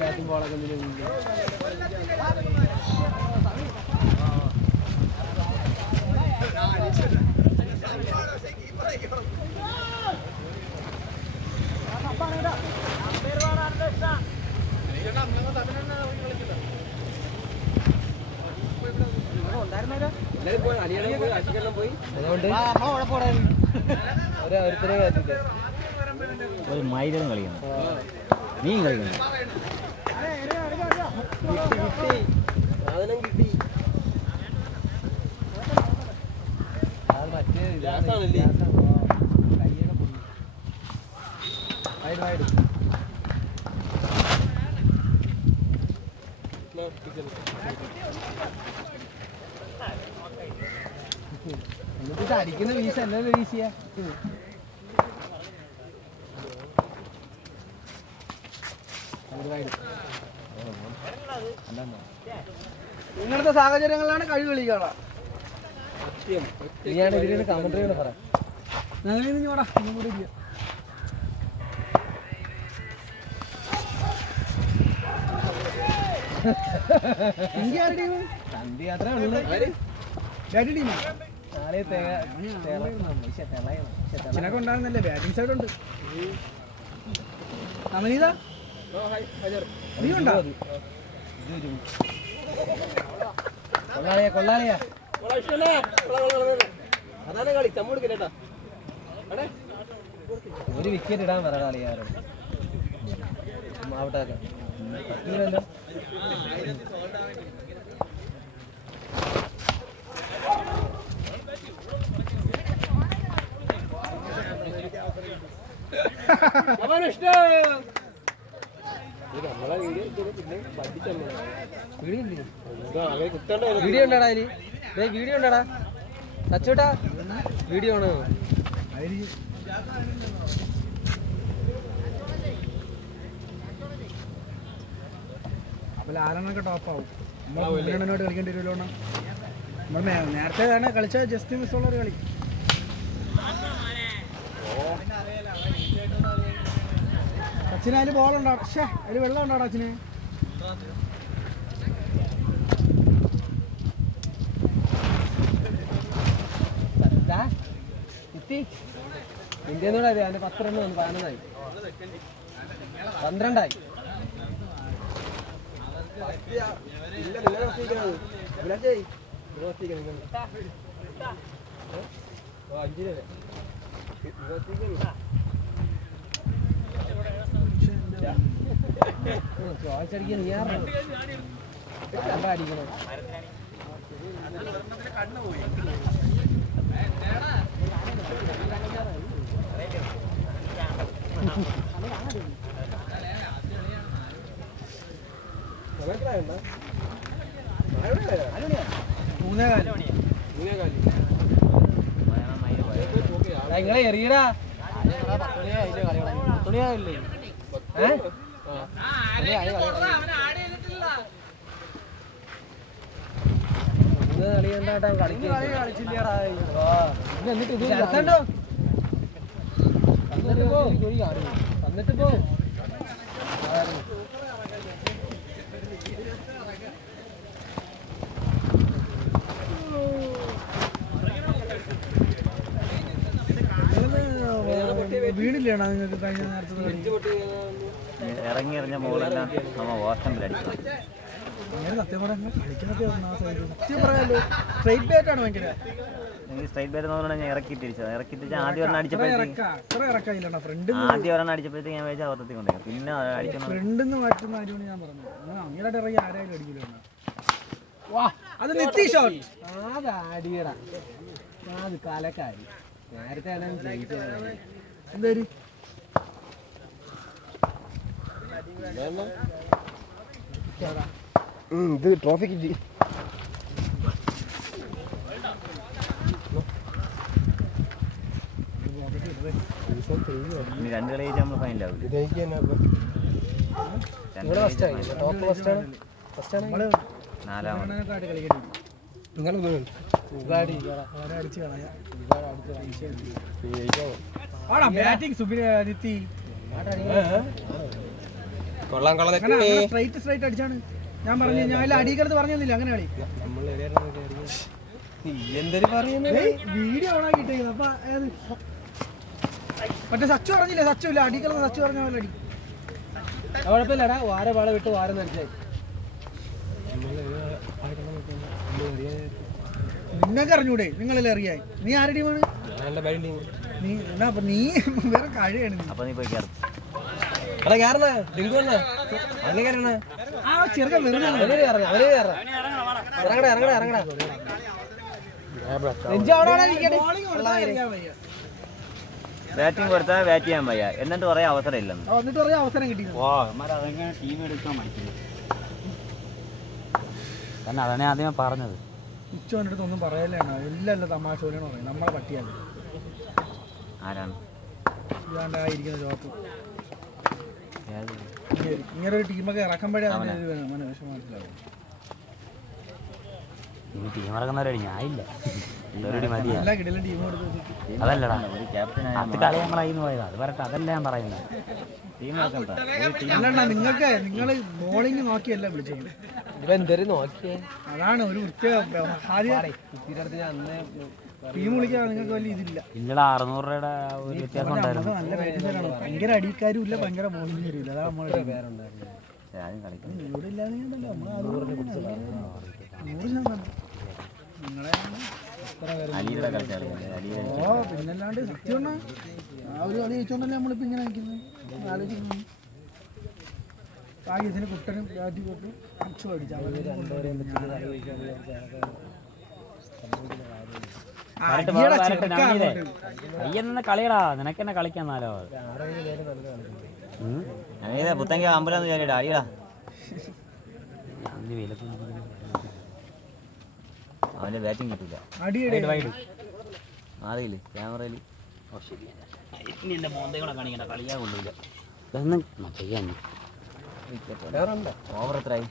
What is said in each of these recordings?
ബാറ്റും ബോളൊക്കെ ഒരു മൈലും കളിക്കണം, നീ കളിക്കണം. എന്നിട്ട് അടിക്കുന്ന വീശ അല്ലല്ലോ വീശിയ. ഇങ്ങനത്തെ സാഹചര്യങ്ങളിലാണ് കഴിവ് കളിക്കാളാ. കമന്ററികൾ പറ. ഞങ്ങളിഞ്ഞോടാ ഒന്നും കൂടി ഇല്ല. അച്ഛനൊക്കെ ഉണ്ടാകുന്നല്ലേ ബാറ്റിംഗ് സൈഡ് ഉണ്ട്. നവനീത നീ ഉണ്ടോ? കൊള്ളാളിയാ ഒരു വിക്കറ്റ് ഇടാൻ പറ കളിയാരോ ഔട്ടാക്കാൻ പറ്റൂലല്ലോ. വീഡിയോ ഉണ്ടാടാ അതില്, വീഡിയോ ഉണ്ടാടാ സച്ചോട്ടാ, വീഡിയോ ആണ്. അപ്പോൾ ലാലനൊക്കെ ടോപ്പാവും. നമ്മളോട് കളിക്കേണ്ടി വരുമല്ലോ. നമ്മൾ നേരത്തെ തന്നെ കളിച്ച ജസ്റ്റ് മിസ്സുള്ളൊരു കളി. അച്ഛന് അതിൽ ബോളുണ്ടോ? പക്ഷേ അതിൽ വെള്ളം ഉണ്ടോടാ അച്ഛന്? ഇന്ത്യന്നോട് അറിയാം. അതിന്റെ 10 റൺ വന്നു, 11ആയി, 12ആയി. ചോദിച്ചടിക്കാൻ നീ അടിക്കണം. നിങ്ങളെ എറിയടാ. തുണിയാവില്ലേ? കളി കണ്ടാ കളിച്ചില്ലടാ. എന്നിട്ട് ഇത് ചേർത്തണ്ടോ? തന്നിട്ട് പോ. വീണില്ലേണോ നിങ്ങൾക്ക് കഴിഞ്ഞ നേരത്തെ? ഇറങ്ങി എറിഞ്ഞ മോളെല്ലാം നമ്മ വാസ്റ്റംബിലടിക്കണം. സത്യം പറയാൻ കളിക്കുന്നൊക്കെ സത്യം പറയാലോ. സ്ട്രൈറ്റ് ബാറ്റാണ് ഭയങ്കര. സ്ട്രൈറ്റ് ബാറ്റ് നോക്കണം. ഞാൻ ഇറക്കി തിരിച്ചത് ആദ്യം ഒരെണ്ണം അടിച്ചപ്പോഴത്തേക്ക് ആദ്യം ഒരെണ്ണം അടിച്ചപ്പോഴത്തേക്ക് ഞാൻ വെച്ചാൽ അബദ്ധത്തിൽ കൊണ്ടേ പിന്നെ അടിക്കണം. ഫ്രണ്ടിന്ന് മാറ്റുന്ന അടിയാണ് ഞാൻ പറഞ്ഞത്. അങ്ങനെയായിട്ട് ഇറങ്ങി ആരായാലും അടിക്കില്ല. അത് നിതീഷ് അടിയടാ. അത് കലക്കാരി നേരത്തെ എന്തായാലും ഇത് ട്രോഫിക്ക് രണ്ട് കളി കഴിച്ചാൽ നമ്മൾ ഫൈനലാവും. ബാറ്റിംഗ് സുബിൻ നിത്തി കൊള്ളാം കൊള്ളാം. സ്ട്രൈറ്റ് അടിച്ചാണ് ഞാൻ പറഞ്ഞു. ഞാൻ അടിക്കരുത് പറഞ്ഞില്ല അങ്ങനെ കളി. എന്തൊരു പറയുന്നത്? വീഡിയോ ഓണാക്കിട്ടേ അപ്പൊ മറ്റേ സച്ചു പറഞ്ഞില്ലേ, സച്ചു ഇല്ല അടിക്കരുത്, സച്ചു പറഞ്ഞ പോലെ അടി. കുഴപ്പമില്ലടാ, വാര വാള വിട്ട് വാരം നടിച്ചായി. നിങ്ങൾക്ക് അറിഞ്ഞൂടെ? നിങ്ങളല്ലേ അറിയാൻ. നീ ആരുടെ ടീമാണ്? നീ എന്നാ അപ്പൊ നീ വേറെ കഴിയാണ്. അപ്പൊ നീ പോയി കയറും. ആ ചെറുക്കൻ വെറുതെ ബാറ്റിംഗ് കൊടുത്താൽ ബാറ്റ് ചെയ്യാൻ വയ്യ, എന്നിട്ട് പറയാൻ അവസരം ഇല്ലെന്ന്. എന്നിട്ട് പറയാൻ അവസരം കിട്ടി. ടീം എടുക്കാൻ മടിക്കുന്നു. കാരണം അതാണ് ആദ്യമേ പറഞ്ഞത്. ഉച്ചവൻ്റെ അടുത്ത് ഒന്നും പറയലാണ്. എല്ലാം തമാശ പോലെയാണ് പറയുന്നത്. നമ്മളെ പട്ടിയാണ്. ആരാണ് ഇതാണ്ടായിരിക്കുന്ന ജോപ്പ്. ഇങ്ങനെ ഒരു ടീമൊക്കെ ഇറക്കുമ്പോഴേ അതിൻ്റെ ഒരു വിഷമം മനസ്സിലാവും. ടീം ഇറക്കുന്നവരടി ഞാനില്ല. എല്ലാ കിടലും ടീം കൊടുത്ത് അതല്ലടാ അത് കളി ഞങ്ങളായിന്ന് പോയത്. അത് പറയട്ടെ, അതല്ല ഞാൻ പറയുന്നത്. ടീം അല്ലണ്ട, നിങ്ങൾ ബോളിങ് നോക്കിയല്ല വിളിച്ചത്. അതാണ് ഒരു ടീം വിളിക്കാൻ നിങ്ങൾക്ക് വലിയ ഇതില്ല. ഇല്ലടാ 600 രൂപയുടെ ഒരു വ്യത്യാസം ഉണ്ടായിരുന്നു. നല്ല ബാറ്റിംഗാണ്. ഭയങ്കര അടിക്കാരും ഇല്ല, ഭയങ്കര ബോളിംഗ് വരില്ല. അതാ നമ്മളെ ഇവിടെ ഇല്ലാതെ നിങ്ങളെ പിന്നല്ലാണ്ട് സത്യം ആ ഒരു കളി ജയിച്ചോണ്ടല്ലേ നമ്മളിപ്പോ ഇങ്ങനെ നിൽക്കുന്നത്. ആലോചിക്കുന്നു. ഭാഗ്യത്തിന് കുട്ടനും ബാറ്റി കൊട്ടു അടിച്ചു അടിച്ചു. കളിയടാ, നിനക്കെന്നെ കളിക്കാന്നാലോ. പുത്തങ്ക അമ്പലം വിചാരിടാ അടിയടാ. അവന്റെ ബാറ്റിംഗ് കിട്ടില്ല. അറിയില്ലേ ക്യാമറയില് കളിയാ കൊള്ളില്ല. ഓവർ എത്രയായി?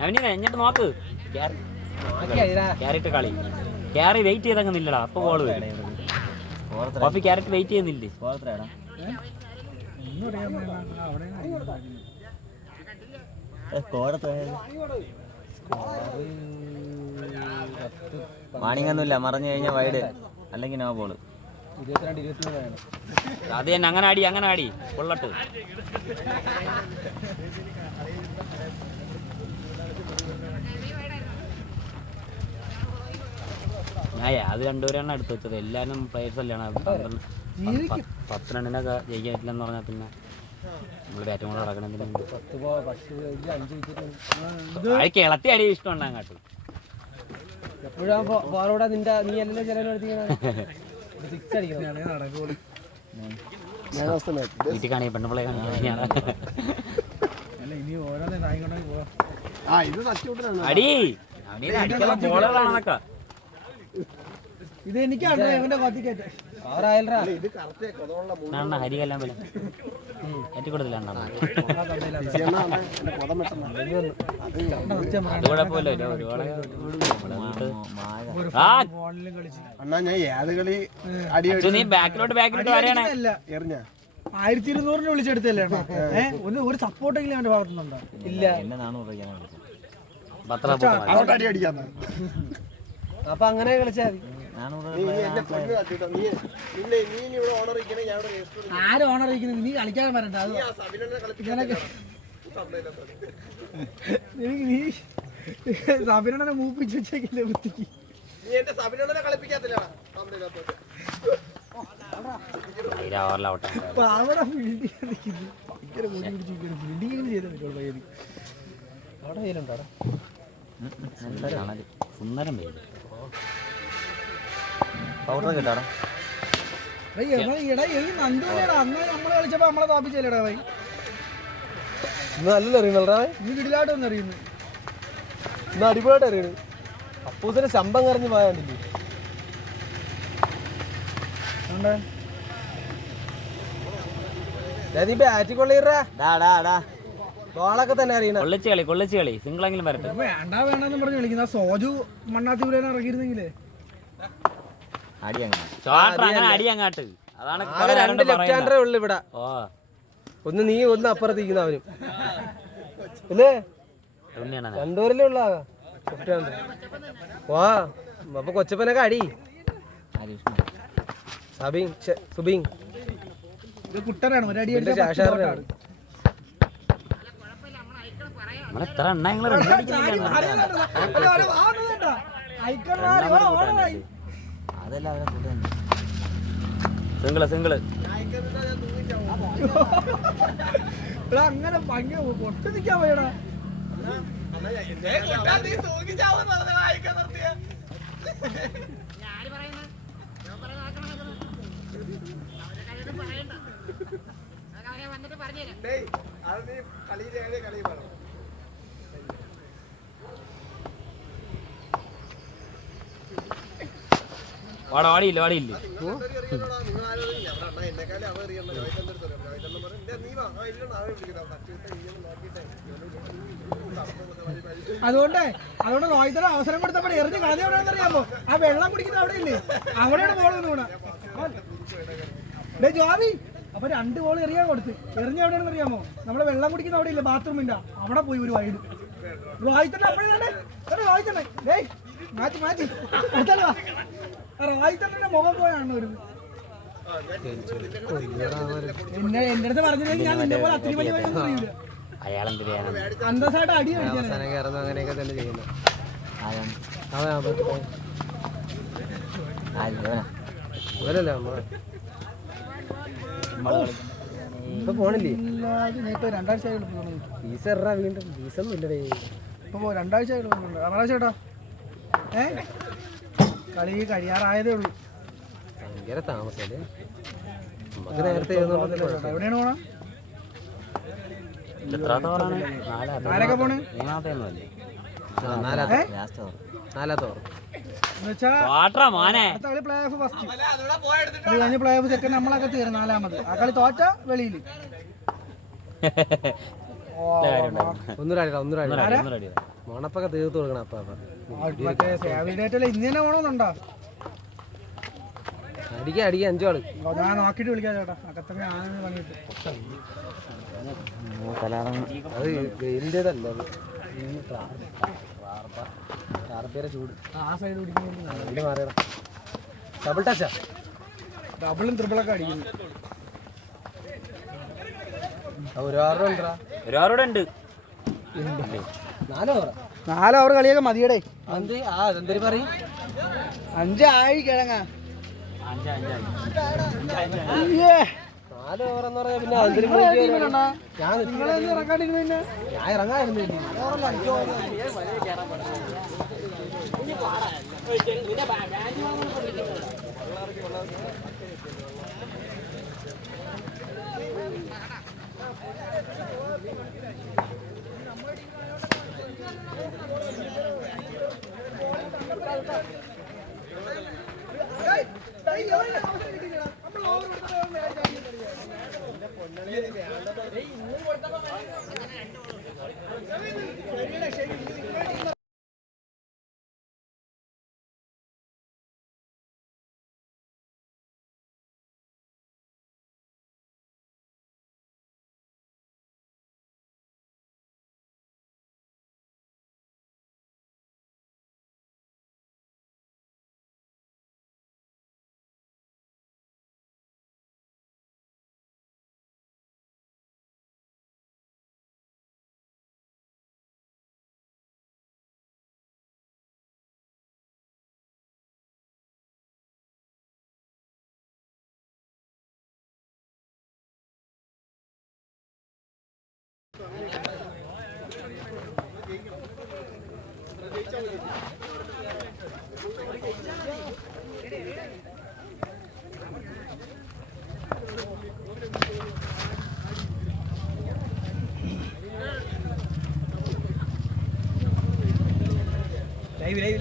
നവനീതേ എന്നിട്ട് നോക്ക്. ക്യാരറ്റ് കളി ക്യാരി വെയിറ്റ് ചെയ്തങ്ങനില്ലടാ. അപ്പൊ ബോള് കോഫി ക്യാരറ്റ് വെയിറ്റ് ചെയ്യുന്നില്ലേ? വാണിംഗ് ഒന്നുമില്ല, മറിഞ്ഞു കഴിഞ്ഞാൽ വൈഡ് അല്ലെങ്കിൽ നോ ബോള്. അത് തന്നെ, അങ്ങനെ ആടി കൊള്ളട്ട്. അത് രണ്ടുപേരാണ് എടുത്ത് വെച്ചത്. എല്ലാവരും പ്ലേയേഴ്സ് അല്ലാണ്. 10 റണ്ണിനൊക്കെ ജയിക്കാൻ പറ്റില്ലെന്ന് പറഞ്ഞാൽ പിന്നെ നമ്മൾ ബാറ്റും കൂടെ നടക്കണമെങ്കിൽ കിളത്തി അടി ഇഷ്ടം ഉണ്ടാകും കാട്ടു. വീട്ടിൽ കാണിയ പെണ്ണുപിള്ളെ കാണിക്കാൻ അടി ബോളുകളാണൊക്കെ. ഇത് എനിക്കാണ് ഹരികെല്ലാം പോലെ ഏറ്റിക്കൊടുത്തില്ല. അത് കുഴപ്പമില്ല. നീ ബാക്കിലോട്ട് വരെയാണ്. 1200 വിളിച്ചെടുത്തല്ലേ ഒരു സപ്പോർട്ടെങ്കിലും അവന്റെ ഭാഗത്തുനിന്നുണ്ടോ? ഇല്ല. അപ്പൊ അങ്ങനെ കളിച്ചാൽ ആരും ഓണർ ഇരിക്കുന്നത് നീ കളിക്കാൻ വരണ്ട. നീ സബിനനെ മൂപ്പിച്ച് വെച്ചേക്കില്ലേ വൃത്തിക്ക്. അവിടെ ഫീൽഡ് ചെയ്യാൻ നിൽക്കുന്നു. ഭയങ്കര ബോഡി പിടിച്ച് ഫീൽഡിങ് ചെയ്താൽ പറ്റുള്ളൂ. പയ്യന് അവിടെ ചെയ്യലുണ്ടോ? സുന്ദരം പേര് പൗഡർ കിട്ടാടാ. അന്ന് നമ്മള് കളിച്ചപ്പോ നമ്മളെ തോപ്പിച്ചല്ലേടാ ഭായി. നല്ല അറിയണല്ലോ നീ വീട്ടിലായിട്ടൊന്നും അറിയുന്നു. ഇന്ന് അടിപൊളിയായിട്ട് അറിയണു. അപ്പൂസിന്റെ ശമ്പം കറിഞ്ഞ് പോയാണ്ടില്ലേ? നീ ബാറ്റ് കൊള്ളിടാ. ബോളൊക്കെ തന്നെ അറിയണം. കൊള്ളിച്ച് കളി സിംഗിളെങ്കിലും വരട്ടെ. വേണ്ടെന്ന് പറഞ്ഞ് വിളിക്കുന്ന സോജു മണ്ണാത്തി വിടാൻ ഇറങ്ങിയിരുന്നെങ്കിലേ അടി അങ്ങാട്ട്. അതാണ് ആകെ 2 ലെഫ്റ്റ് ഹാൻഡറേ ഉള്ളു ഇവിടെ. ഒന്ന് നീ ഒന്ന് അപ്പുറത്തിരിക്കുന്ന അവനും ഇല്ലേ, 2 പേരല്ലേ ഉള്ള ലെഫ്റ്റ് ഹാൻഡർ. വാ അപ്പൊ കൊച്ചപ്പനൊക്കെ അടി. സുബിങ് ഇത് കുട്ടനാണ് ഒരു അടി ശാഷാറിനാണ്. സിംഗിള് അങ്ങനെ ഭംഗി പൊട്ട് നിൽക്കാൻ പോയടാ. വാടിയില്ല അതുകൊണ്ട് റോഹിത്തിന് അവസരം കൊടുത്തപ്പോൾ എറിഞ്ഞ് കളഞ്ഞ എവിടെയാണെന്ന് അറിയാമോ? ആ വെള്ളം കുടിക്കുന്ന അവിടെ ഇല്ലേ, അവിടെയാണ് ബോൾ വീണ. ജോബി അപ്പൊ 2 ബോൾ എറിയാൻ കൊടുത്ത് എറിഞ്ഞ എവിടെയാണെന്ന് അറിയാമോ? നമ്മളെ വെള്ളം കുടിക്കുന്ന അവിടെ ഇല്ലേ ബാത്റൂമിന്റെ, അവിടെ പോയി ഒരു വൈഡ്. റോഹിത്തിന്റെ റോഹിത്തന്നെ മാറ്റി റോഹിത്തന്നെ മുഖം പോയാണ് ഒരു എന്റെ അടുത്ത് പറഞ്ഞില്ലെങ്കിൽ ഞാൻ നിന്റെ പോലെ അത്രയും വലിയ വഴിയൊന്നും അറിയില്ല. അന്തസ്സായിട്ട് അടി അങ്ങനെയൊക്കെ തന്നെ ചെയ്യുന്നു. ഇപ്പൊ പോണില്ലേ? ഇപ്പൊ 2 ആഴ്ച ഫീസ് എറാ വീണ്ടും ഫീസൊന്നും ഇല്ലടേ. ഇപ്പൊ 2 ആഴ്ച അവറാഴ്ച ചേട്ടാ കളി കഴിയാറായതേ ഉള്ളൂ. ഭയങ്കര താമസല്ലേ. നമുക്ക് നേരത്തെ എവിടെയാണ് പോണ? ആരൊക്കെ പോണ്? 4ാമത്തെ ഓവർ. പ്ലേ ഓഫ് സെക്കൻഡ് നമ്മളൊക്കെ തീർന്നു. 4ാമത് ആ കളി തോറ്റ വെളിയിൽ. മോണപ്പൊക്കെ തീർത്ത് കൊടുക്കണം. മറ്റേ സേവിംഗ് ഡേറ്റല്ലേ ഇന്ന് തന്നെ പോണമെന്നുണ്ടോ? അടിക്കാൻ 5 ആള്. ഞാൻ നോക്കിട്ട് വിളിക്കാം ചേട്ടാ. അകത്തന്നെ ആണെന്ന് പണിയിട്ട് അത് ഗെയിലിൻ്റെതല്ല, ചൂട് ആ സൈഡ് പിടിക്കുന്നത് മാറിയടാ. ഡബിൾ ടച്ചാ, ഡബിളും ട്രിപ്പിളൊക്കെ അടിക്കുന്നു. ഒരു 6 ഉണ്ട്. 4 ഓവർ കളിയൊക്കെ മതിയടേ. അതെന്തിരി പറയും 5 ആയി കിഴങ്ങ. 4 ഓവർ എന്ന് പറഞ്ഞാൽ പിന്നെ ഞാൻ ഇറങ്ങാതിരുന്നില്ല.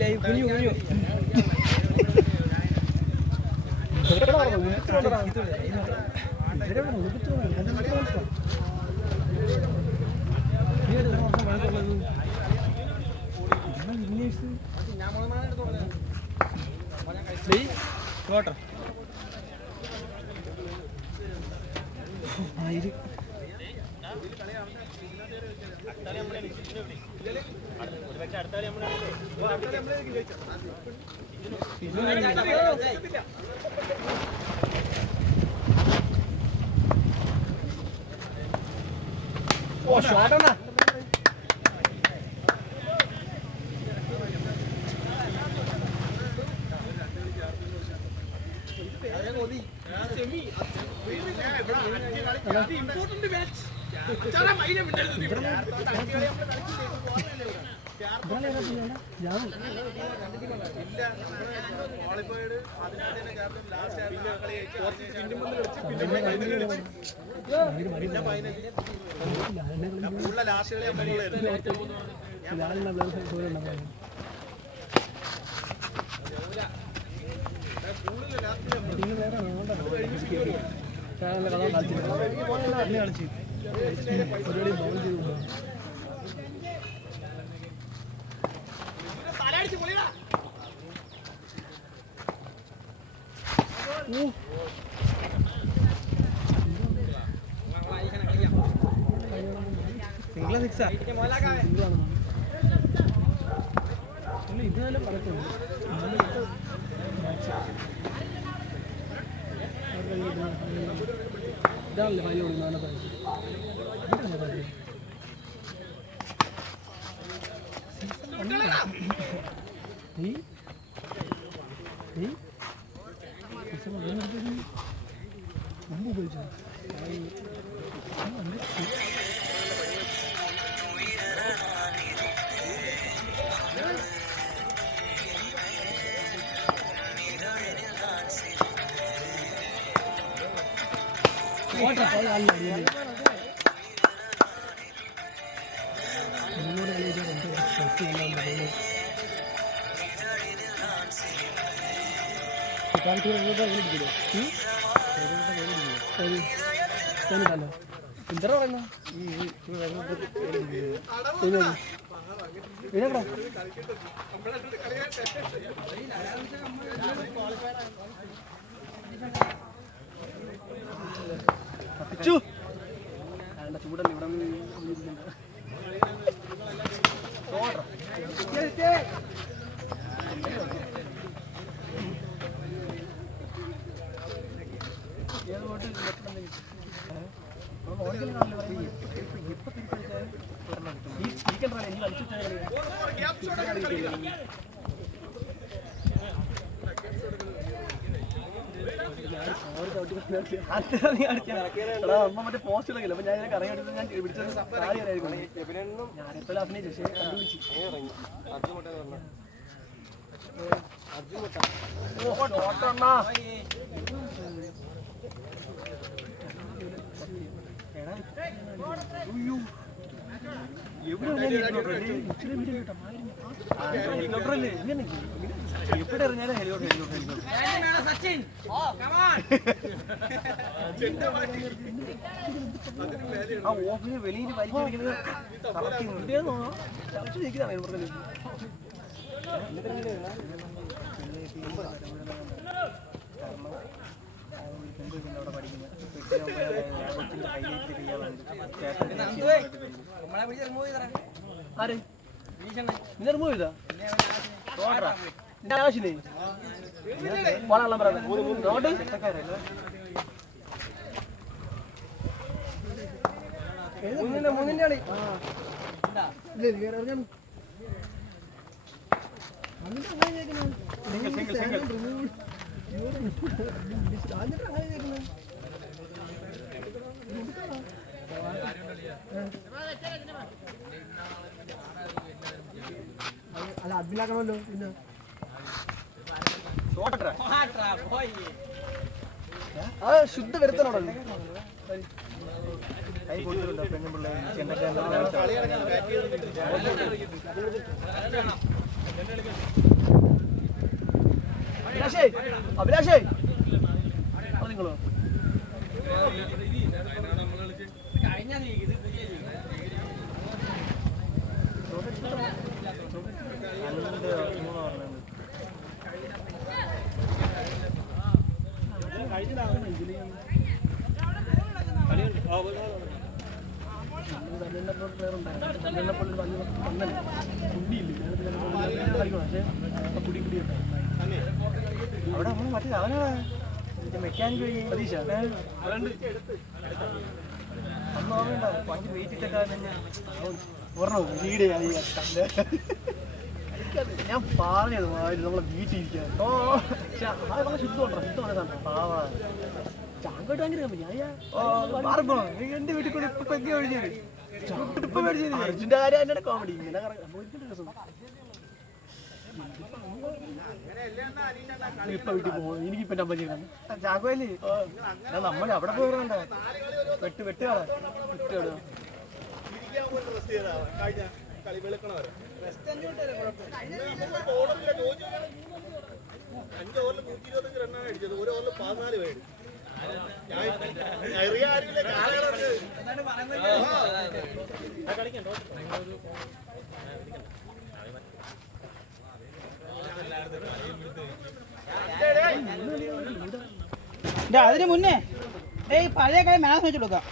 ലൈവ് കുഞ്ഞു ഓ ഷോട്ടാണ്. സിംഗിളാ സിക്സാ ഇതുപോലെ പടക്കുണ്ട്. ഇതാണല്ലേ ഫൈനൽ കൊടുക്കുന്നത്. എന്താ പറയുന്നു ചൂടല്ലേ ഇവിടെ അമ്മ മറ്റേ പോസ്റ്റ് ഇടക്കില്ല. അപ്പൊ ഞാൻ കറങ്ങി എടുത്ത് ഞാൻ പിടിച്ചത് ഞാനിപ്പോൾ അഭിനയിച്ചു. പക്ഷേ കണ്ടുപിടിച്ചു ഹെലികോപ്റ്ററല്ലേ എവിടെ എറിഞ്ഞാലും ഹെലികോപ്റ്റർ ആ ഓഫീസിന് വെളിയിൽ വലിച്ചിരിക്കുന്നത് ആര് നീ റിമൂവ് ചെയ്താ ആവശ്യമില്ലേ വളാളം പറയാം മൂന്നിന്റെ കളി അല്ല അഡ്മിനാക്കണമല്ലോ. പിന്നെ ശുദ്ധ വരുത്തണോടല്ലേ കൈ കൊടുത്തിട്ടുണ്ടോ പെണ്ണും പിള്ളേരും അഭിലാഷേ അഭിലാഷേ അത് നിങ്ങളോ അവിടെ നമ്മൾ മറ്റേ അവനാ മെക്കാനിക് വഴി പ്രതീക്ഷ അന്ന് ഓർമ്മയുണ്ടോ ഭയങ്കര വെയിറ്റ് ഇട്ടൊക്കെ പറഞ്ഞോ വീട് ഞാൻ പറഞ്ഞത് നമ്മളെ വീട്ടിൽ ഇരിക്കാൻ ഓ നമ്മളെ ശുദ്ധമുണ്ടോ പാവാ ചാങ്കോട്ട് ഭയങ്കര എന്റെ വീട്ടിൽ കൂടെ ഇപ്പൊ പെഗ്ഗ മേടിച്ചത് ഇപ്പൊ മേടിച്ചത് അർജുന്റെ കാര്യം അതിന്റെ കോമഡി ഇങ്ങനെ ഇപ്പൊ വീട്ടിൽ പോകും എനിക്കിപ്പൊ നമ്പർ ചെയ്യണം ചാക്കോയില് നമ്മൾ അവിടെ പോയിരുന്നുണ്ടോ വെട്ടുകാളാ അതിന് മുന്നേ പഴയ കളി മാച്ച് വെച്ച് കൊടുക്കാം.